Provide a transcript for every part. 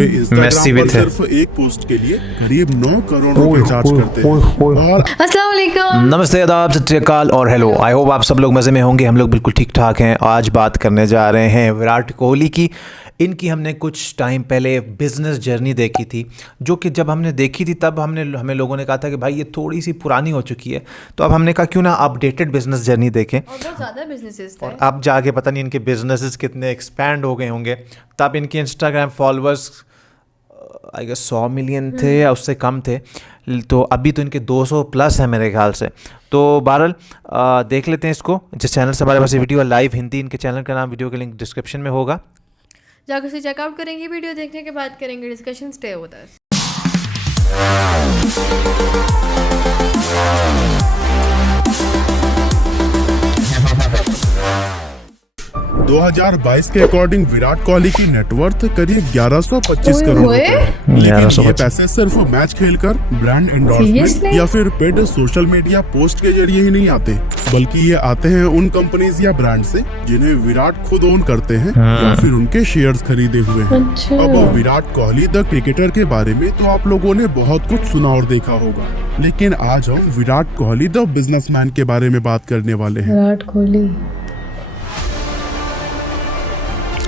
वे Instagram पर सिर्फ एक पोस्ट के लिए करीब 9 करोड़ रुपए चार्ज करते हैं। और अस्सलाम वालेकुम, नमस्ते, आदाब, सत श्री अकाल और हेलो। आई होप आप सब लोग मज़े में होंगे। हम लोग बिल्कुल ठीक ठाक हैं। आज बात करने जा रहे हैं विराट कोहली की। इनकी हमने कुछ टाइम पहले बिज़नेस जर्नी देखी थी, जो कि जब हमने देखी थी तब हमें लोगों ने कहा था कि भाई ये थोड़ी सी पुरानी हो चुकी है। तो अब हमने कहा क्यों ना अपडेटेड बिज़नेस जर्नी देखें। और बहुत ज़्यादा बिजनेसेस थे। और अब जाके पता नहीं इनके बिजनेसेस कितने एक्सपैंड हो गए होंगे। तब इनके Instagram followers I guess 100 million थे या उससे कम थे। तो अभी तो इनके 200 प्लस है मेरे ख्याल से। तो बहरहाल देख लेते हैं इसको। जिस चैनल से हमारे पास ये वीडियो लाइव हिंदी, इनके चैनल का नाम, वीडियो का लिंक डिस्क्रिप्शन में होगा, जाकर उसे चेकआउट करेंगे। वीडियो देखने के बाद करेंगे डिस्कशन। Stay with us. 2022 के अकॉर्डिंग विराट कोहली की नेटवर्थ करीब 1125 करोड़ रुपए है। लेकिन ये पैसे सिर्फ मैच खेलकर, ब्रांड एंडोर्समेंट या फिर पेड सोशल मीडिया पोस्ट के जरिए ही नहीं आते, बल्कि ये आते हैं उन कंपनीज या ब्रांड से जिन्हें विराट खुद ओन करते हैं या फिर उनके शेयर्स खरीदे हुए हैं। अब विराट कोहली द क्रिकेटर के बारे में तो आप लोगों ने बहुत कुछ सुना और देखा होगा, लेकिन आज हम विराट कोहली द बिजनेसमैन के बारे में बात करने वाले हैं। विराट कोहली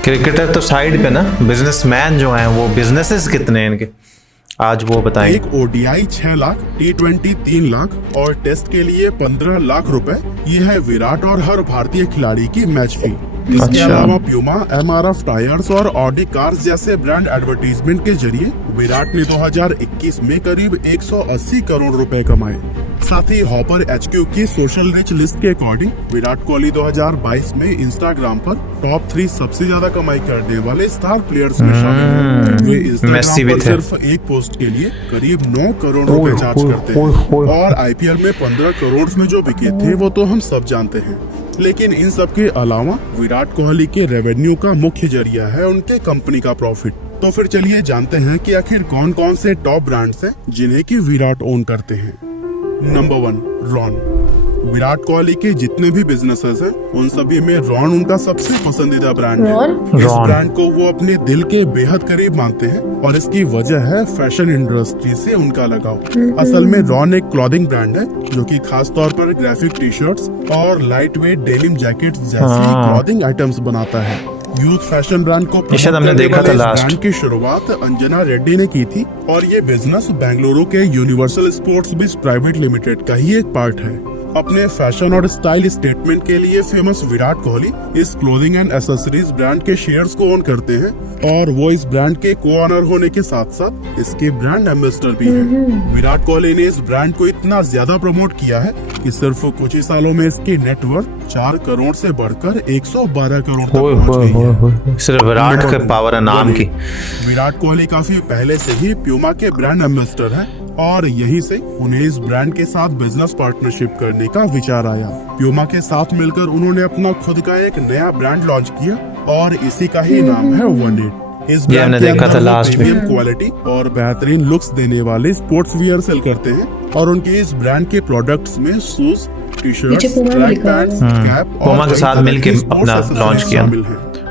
क्रिकेटर तो साइड पे ना, बिजनेसमैन जो हैं वो बिजनेसेस कितने हैं इनके, आज वो बताएं। एक ओडीआई 6 लाख, T20 3 लाख और टेस्ट के लिए 15 लाख रुपए, ये है विराट और हर भारतीय खिलाड़ी की मैच फी। इसके अलावा प्यूमा, MRF टायर्स और ऑडी कार्स जैसे ब्रांड एडवर्टीजमेंट के जरिए विराट ने 2021 में करीब 180 करोड़ रुपए कमाए। साथ ही हॉपर HQ की सोशल रिच लिस्ट के अकॉर्डिंग विराट कोहली 2022 में इंस्टाग्राम पर टॉप 3 सबसे ज्यादा कमाई करने वाले स्टार प्लेयर्स में शामिल हैं। वे इंस्टाग्राम पर सिर्फ एक पोस्ट के लिए करीब 9 करोड़ रुपए चार्ज करते हैं और IPL में 15 करोड़ में जो बिके थे वो तो हम सब जानते हैं। लेकिन इन सब के अलावा विराट कोहली के रेवेन्यू का मुख्य जरिया है उनके कंपनी का प्रॉफिट। तो फिर चलिए जानते हैं कि आखिर कौन कौन से टॉप ब्रांड्स हैं जिन्हें की विराट ओन करते हैं। Number 1, Ron. विराट कोहली के जितने भी बिजनेसेस हैं उन सभी में रॉन उनका सबसे पसंदीदा ब्रांड है। इस ब्रांड को वो अपने दिल के बेहद करीब मानते हैं और इसकी वजह है फैशन इंडस्ट्री से उनका लगाव। असल में रॉन एक क्लॉथिंग ब्रांड है जो कि खास तौर पर ग्राफिक टी-शर्ट्स और लाइट वेट डेनिम जैकेट्स जैसी क्लॉथिंग आइटम्स बनाता है। यूथ फैशन ब्रांड को हमने देखा था लास्ट। ब्रांड की शुरुआत अंजना रेड्डी ने की थी और ये बिजनेस बेंगलुरु के यूनिवर्सल स्पोर्ट्स बिज प्राइवेट लिमिटेड का ही एक पार्ट है। अपने फैशन और स्टाइल स्टेटमेंट के लिए फेमस विराट कोहली इस क्लोथिंग एंड एसेसरीज ब्रांड के शेयर्स को ओन करते हैं और वो इस ब्रांड के को ऑनर होने के साथ साथ इसके ब्रांड एम्बेसडर भी हैं। विराट कोहली ने इस ब्रांड को इतना ज्यादा प्रमोट किया है कि सिर्फ कुछ ही सालों में इसकी नेटवर्थ 4 करोड़ से बढ़कर 112 करोड़ तक पहुंच गई है। सिर्फ विराट के पावर है नाम की। विराट कोहली काफी पहले से ही प्यूमा के ब्रांड एम्बेसडर हैं और यहीं से उन्हें इस ब्रांड के साथ बिजनेस पार्टनरशिप करने का विचार आया। प्यूमा के साथ मिलकर उन्होंने अपना खुद का एक नया ब्रांड लॉन्च किया और इसी का ही नाम है 18। इस ब्रांड के अंदर प्रीमियम क्वालिटी और बेहतरीन लुक्स देने वाले स्पोर्ट्स वियर सेल करते हैं और उनके इस ब्रांड के प्रोडक्ट्स में shoes, T-shirts, track pants, cap और के साथ मिलकर अपना लॉन्च किया।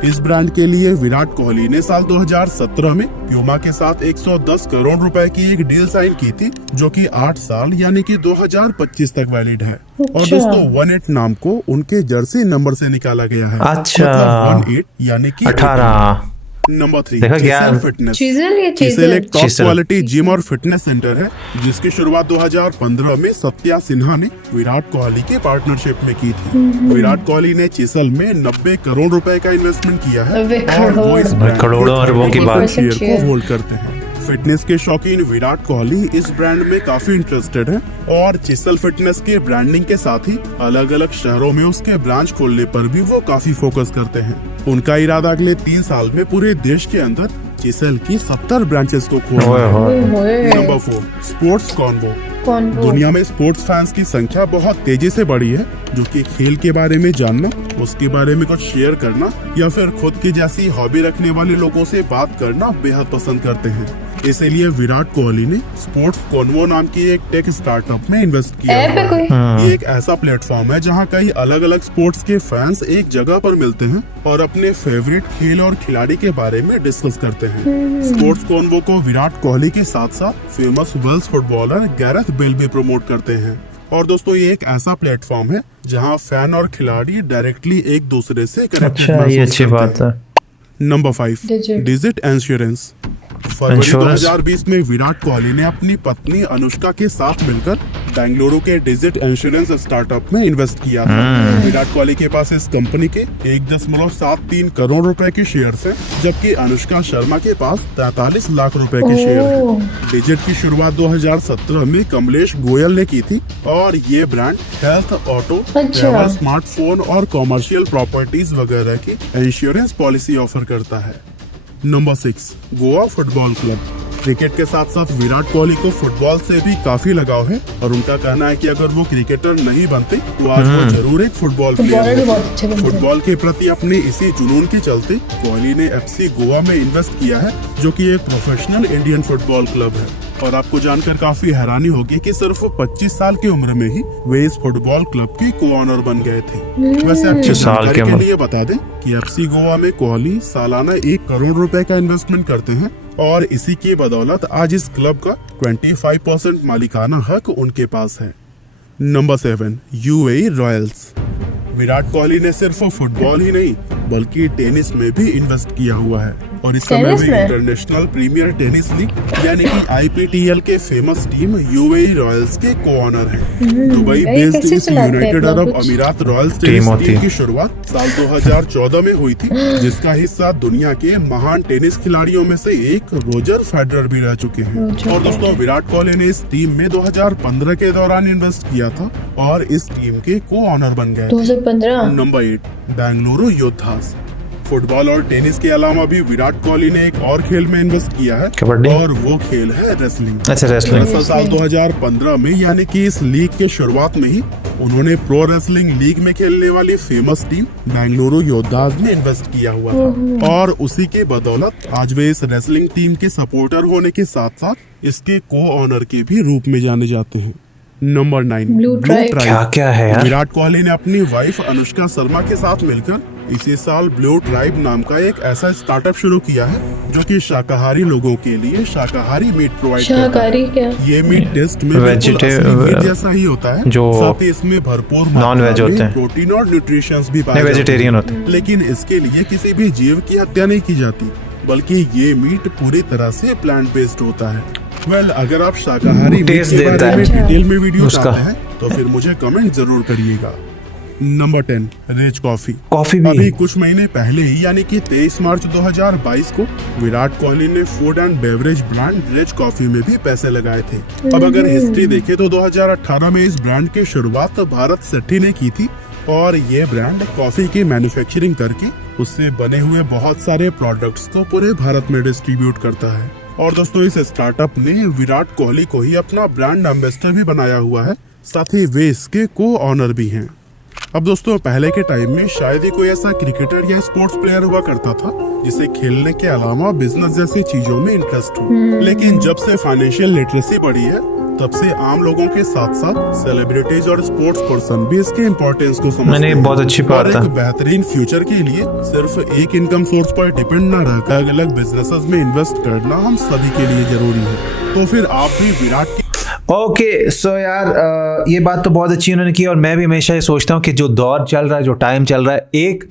इस ब्रांड के लिए विराट कोहली ने साल 2017 में प्यूमा के साथ 110 करोड़ रुपए की एक डील साइन की थी, जो कि 8 साल यानी कि 2025 तक वैलिड है। और दोस्तों 18 नाम को उनके जर्सी नंबर से निकाला गया है। अच्छा, 18 यानी कि 18। Number 3, चिसल fitness. चिसल चिसल एक टॉप क्वालिटी जिम और फिटनेस सेंटर है जिसकी शुरुआत 2015 में सत्या सिन्हा ने विराट कोहली के पार्टनरशिप में की थी। विराट कोहली ने चिसल में 90 करोड़ रुपए का इन्वेस्टमेंट किया है और वो इस करोड़ों अरबों की बात शेयर को होल्ड करते हैं। फिटनेस के शौकीन विराट कोहली इस ब्रांड में काफी इंटरेस्टेड है और चिसल फिटनेस के ब्रांडिंग के साथ ही अलग अलग शहरों में उसके ब्रांच खोलने पर भी वो काफी फोकस करते हैं। उनका इरादा अगले 3 साल में पूरे देश के अंदर चिसल की 70 ब्रांचेस को खोलना है। Number 4, sports combo. कौन वो? दुनिया में स्पोर्ट्स फैंस की संख्या बहुत तेजी से बढ़ी है, जो कि खेल के बारे में जानना, उसके बारे में कुछ शेयर करना या फिर खुद की जैसी हॉबी रखने वाले लोगों से बात करना बेहद पसंद करते हैं। इसीलिए विराट कोहली ने स्पोर्ट्स कॉन्वो नाम की एक टेक स्टार्टअप में इन्वेस्ट किया ऐप है हुआ कोई? है। ये एक ऐसा प्लेटफॉर्म है जहां कई अलग अलग स्पोर्ट्स के फैंस एक जगह पर मिलते हैं और अपने फेवरेट खेल और खिलाड़ी के बारे में डिस्कस करते हैं। स्पोर्ट्स कॉन्वो को विराट कोहली के साथ साथ famous Welsh footballer Gareth Bale भी प्रमोट करते हैं। और दोस्तों, ये एक ऐसा प्लेटफॉर्म है जहां फैन और खिलाड़ी डायरेक्टली एक दूसरे से कनेक्टेड अच्छा, ये अच्छी बात है। Number 5, digit insurance. फरवरी इंश्योरेंस। 2020 में विराट कोहली ने अपनी पत्नी अनुष्का के साथ मिलकर बेंगलुरु के डिजिट इंश्योरेंस स्टार्टअप में इन्वेस्ट किया था। विराट कोहली के पास इस कंपनी के 1.73 करोड़ रुपए के शेयर्स हैं, जबकि अनुष्का शर्मा के पास 43 लाख रुपए के शेयर हैं। डिजिट की शुरुआत 2017 में कमलेश गोयल ने की थी और ये brand health, auto, travel, smartphone और कॉमर्शियल प्रॉपर्टीज वगैरह की इंश्योरेंस पॉलिसी ऑफर करता है। Number 6, Goa football club. Cricket के साथ साथ विराट कोहली को फुटबॉल से भी काफी लगाव है और उनका कहना है कि अगर वो क्रिकेटर नहीं बनते तो आज वो जरूर एक फुटबॉल प्लेयर भी बहुत अच्छे होते। बनते हैं। फुटबॉल के प्रति अपने इसी जुनून के चलते कोहली ने FC गोवा में इन्वेस्ट किया है, जो कि एक प्रोफेशनल इंडियन फुटबॉल क्लब है। और आपको जानकर काफी हैरानी होगी कि सिर्फ 25 साल की उम्र में ही वे इस फुटबॉल क्लब के को ऑनर बन गए थे। वैसे आपकी जानकारी के लिए बता दें कि FC गोवा में कोहली सालाना 1 करोड़ रुपए का इन्वेस्टमेंट करते हैं और इसी की बदौलत आज इस क्लब का 25% मालिकाना हक उनके पास है। Number 7, UAE Royals. Virat Kohli ने सिर्फ फुटबॉल ही नहीं बल्कि टेनिस में भी इन्वेस्ट किया हुआ है और इस समय वे इंटरनेशनल प्रीमियर टेनिस लीग यानी कि IPTL के फेमस टीम UAE रॉयल्स के को ऑनर हैं। दुबई बेस्ड इस यूनाइटेड अरब अमीरात रॉयल्स टेनिस टीम की शुरुआत साल 2014 में हुई थी, जिसका हिस्सा दुनिया के महान टेनिस खिलाड़ियों में से एक रोजर फेडरर भी रह चुके हैं। और दोस्तों, विराट कोहली ने इस टीम में 2015 के दौरान इन्वेस्ट किया था और इस टीम के को ऑनर बन गए। 2015। नंबर 8, बेंगलुरु योद्धास। फुटबॉल और टेनिस के अलावा भी विराट कोहली ने एक और खेल में इन्वेस्ट किया है कबड्डी? और वो खेल है रेसलिंग। अच्छा, रेसलिंग। दरअसल साल 2015 में यानी कि इस लीग के शुरुआत में ही उन्होंने प्रो रेसलिंग लीग में खेलने वाली फेमस टीम बेंगलुरु योद्धास में इन्वेस्ट किया हुआ था और उसी के बदौलत आज वे इस रेसलिंग टीम के सपोर्टर होने के साथ साथ इसके को ऑनर के भी रूप में जाने जाते हैं। Number 9, blue tribe. क्या है यार? विराट कोहली ने अपनी वाइफ अनुष्का शर्मा के साथ मिलकर इसी साल ब्लू ट्राइब नाम का एक ऐसा स्टार्टअप शुरू किया है जो कि शाकाहारी लोगों के लिए शाकाहारी मीट प्रोवाइड करता है। शाकाहारी क्या? ये मीट टेस्ट में बिल्कुल असली मीट जैसा ही होता है, जो साथ ही इसमें भरपूर नॉन-वेज होते हैं। प्रोटीन और न्यूट्रिशंस भी पाए नहीं, जाते वेजिटेरियन हैं। होते हैं। लेकिन इसके लिए किसी भी जीव की हत्या नहीं की जाती, बल्कि ये मीट पूरी तरह से प्लांट बेस्ड होता है। अगर आप शाकाहारी मीट टेस्ट के देता बारे में है डिटेल में वीडियो उसका। चाहते हैं तो फिर मुझे कमेंट जरूर करिएगा। Number 10, raise coffee. कॉफी भी? अभी कुछ महीने पहले ही यानी कि 23 मार्च 2022 को विराट कोहली ने food and beverage brand Rage Coffee में भी पैसे लगाए थे। अब अगर हिस्ट्री देखें तो 2018 में इस ब्रांड की शुरुआत भारत सेठी ने की थी और ये ब्रांड कॉफी की मैन्युफैक्चरिंग करके उससे बने हुए बहुत सारे प्रोडक्ट्स को पूरे भारत में डिस्ट्रीब्यूट करता है। और दोस्तों, इस स्टार्टअप ने विराट कोहली को ही अपना ब्रांड एम्बेसडर भी बनाया हुआ है, साथ ही वे इसके को ऑनर भी हैं। अब दोस्तों, पहले के टाइम में शायद ही कोई ऐसा क्रिकेटर या स्पोर्ट्स प्लेयर हुआ करता था जिसे खेलने के अलावा बिजनेस जैसी चीजों में इंटरेस्ट हो। लेकिन जब से फाइनेंशियल लिटरेसी बढ़ी है तब से आम लोगों के साथ साथ सेलिब्रिटीज और स्पोर्ट्स पर्सन भी इसके इम्पोर्टेंस को समझते हैं। बहुत अच्छी बात है। और एक बेहतरीन फ्यूचर के लिए सिर्फ एक इनकम सोर्स पर डिपेंड न रहकर अलग अलग बिजनेसेस में इन्वेस्ट करना हम सभी के लिए जरूरी है। तो फिर आप भी विराट की ओके सो यार ये बात तो बहुत अच्छी उन्होंने की और मैं भी हमेशा ये सोचता हूँ कि जो दौर चल रहा है, जो टाइम चल रहा है, एक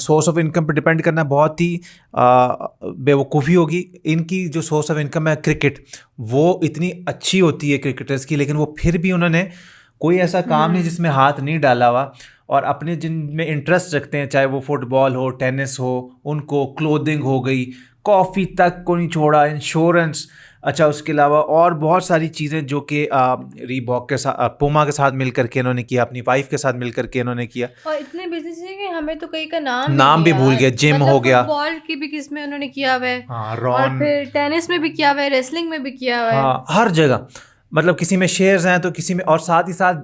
सोर्स ऑफ इनकम पर डिपेंड करना बहुत ही बेवकूफ़ी होगी। इनकी जो सोर्स ऑफ इनकम है क्रिकेट, वो इतनी अच्छी होती है क्रिकेटर्स की, लेकिन वो फिर भी उन्होंने कोई ऐसा काम नहीं जिसमें हाथ नहीं डाला हुआ और अपने जिनमें इंटरेस्ट रखते हैं, चाहे वो फुटबॉल हो, टेनिस हो, उनको क्लोथिंग हो गई, कॉफ़ी तक को नहीं छोड़ा, इंश्योरेंस, अच्छा उसके अलावा और बहुत सारी चीज़ें जो कि रीबॉक के साथ, पुमा के साथ मिल करके इन्होंने किया, अपनी वाइफ के साथ मिल करके इन्होंने किया। और इतने बिजनेस है कि हमें तो कई का नाम भी भूल गया। जिम हो गया, फुटबॉल की भी किसमें उन्होंने किया हुआ है, हाँ, और फिर टेनिस में भी किया हुआ है, रेसलिंग में भी किया हुआ है, हाँ, हर जगह। मतलब किसी में शेयर्स हैं तो किसी में, और साथ ही साथ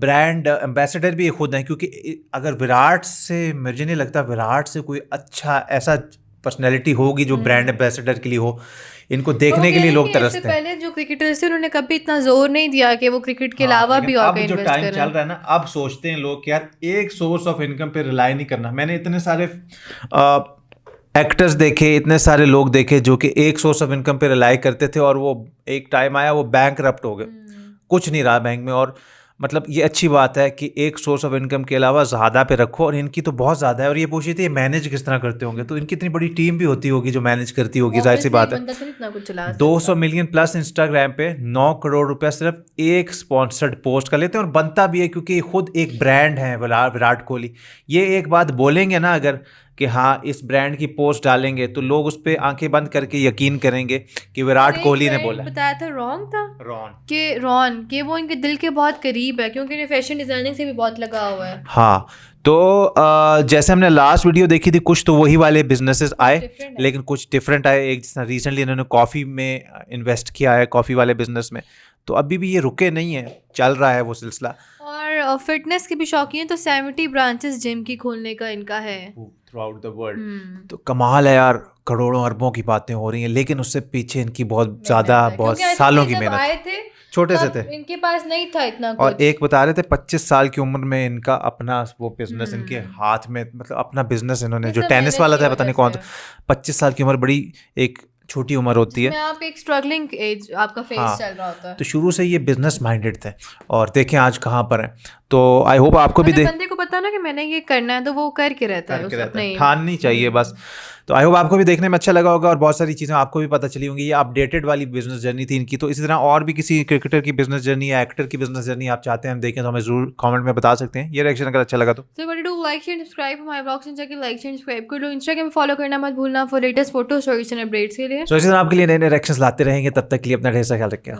ब्रांड एम्बेसडर भी खुद हैं, क्योंकि अगर विराट से, मुझे नहीं लगता विराट से कोई अच्छा ऐसा पर्सनैलिटी होगी जो ब्रांड एम्बेसडर के लिए हो। इनको देखने के लिए लोग तरसते हैं। पहले जो क्रिकेटर्स थे उन्होंने कभी इतना जोर नहीं दिया कि वो क्रिकेट के अलावा भी और कहीं इन्वेस्ट करें। अब जो टाइम चल रहा है ना, अब सोचते हैं लोग कि यार एक सोर्स ऑफ इनकम पे रिलाई नहीं करना। मैंने इतने सारे एक्टर्स देखे, इतने सारे लोग देखे जो कि एक सोर्स ऑफ इनकम पे रिलाई करते थे और वो एक टाइम आया वो बैंकरप्ट हो गए, कुछ नहीं रहा बैंक में। और मतलब ये अच्छी बात है कि एक सोर्स ऑफ इनकम के अलावा ज़्यादा पे रखो, और इनकी तो बहुत ज़्यादा है। और ये पूछ रही थी मैनेज किस तरह करते होंगे, तो इनकी इतनी बड़ी टीम भी होती होगी जो मैनेज करती होगी, जाहिर सी बात है। 200 मिलियन प्लस इंस्टाग्राम पे 9 करोड़ रुपया सिर्फ एक स्पॉन्सर्ड पोस्ट कर लेते हैं, और बनता भी है क्योंकि खुद एक ब्रांड है विराट कोहली। ये एक बात बोलेंगे ना अगर कि हाँ इस ब्रांड की पोस्ट डालेंगे तो लोग उस पर आंखें बंद करके यकीन करेंगे कि विराट कोहली ने बोला। बताया था रॉन कि वो इनके दिल के बहुत करीब है, क्योंकि इन्हें फैशन डिजाइनिंग से भी बहुत लगा हुआ है। हाँ, तो जैसे हमने लास्ट वीडियो देखी थी, कुछ तो वही वाले बिजनेसेस आए, लेकिन कुछ डिफरेंट आए। एक रिसेंटली इन्होंने कॉफ़ी में इन्वेस्ट किया है, कॉफ़ी वाले बिजनेस में। तो अभी भी ये रुके नहीं है, चल रहा है वो सिलसिला। और फिटनेस के भी शौकीन, तो 70 ब्रांचेस जिम की खोलने का इनका है थ्रू आउट द वर्ल्ड। तो कमाल है यार, करोड़ों अरबों की बातें हो रही हैं, लेकिन उससे पीछे इनकी बहुत ज़्यादा, बहुत सालों की मेहनत। छोटे से थे, इनके पास नहीं था इतना कुछ। और एक बता रहे थे 25 साल की उम्र में इनका अपना वो बिजनेस इनके हाथ में, मतलब अपना बिजनेस इन्होंने, जो टेनिस वाला था पता नहीं कौन सा, 25 साल की उम्र बड़ी एक छोटी उम्र होती है। आप एक स्ट्रगलिंग एज आपका फेस चल रहा होता है। तो शुरू से ये बिजनेस माइंडेड थे, और देखें आज कहाँ पर हैं। तो आई होप आपको भी बंदे को पता ना कि मैंने ये करना है तो वो करके रहता है, ठान नहीं चाहिए बस। तो आई होप आपको भी देखने में अच्छा लगा होगा, और बहुत सारी चीज़ें आपको भी पता चली होंगी। ये अपडेटेड वाली बिजनेस जर्नी थी इनकी। तो इसी तरह और भी किसी क्रिकेटर की बिजनेस जर्नी या एक्टर की बिजनेस जर्नी आप चाहते हैं हम देखें तो हमें जरूर कमेंट में बता सकते हैं। ये रिएक्शन अगर अच्छा लगा तो like share subscribe my vlogs, like share subscribe कर लो। इंस्टाग्राम पे फॉलो करना मत भूलना for latest photo stories and updates के लिए। तो इसी तरह आपके लिए नए नए रिएक्शंस लाते रहेंगे। तब तक के लिए अपना ढेर सारा ख्याल रखिए।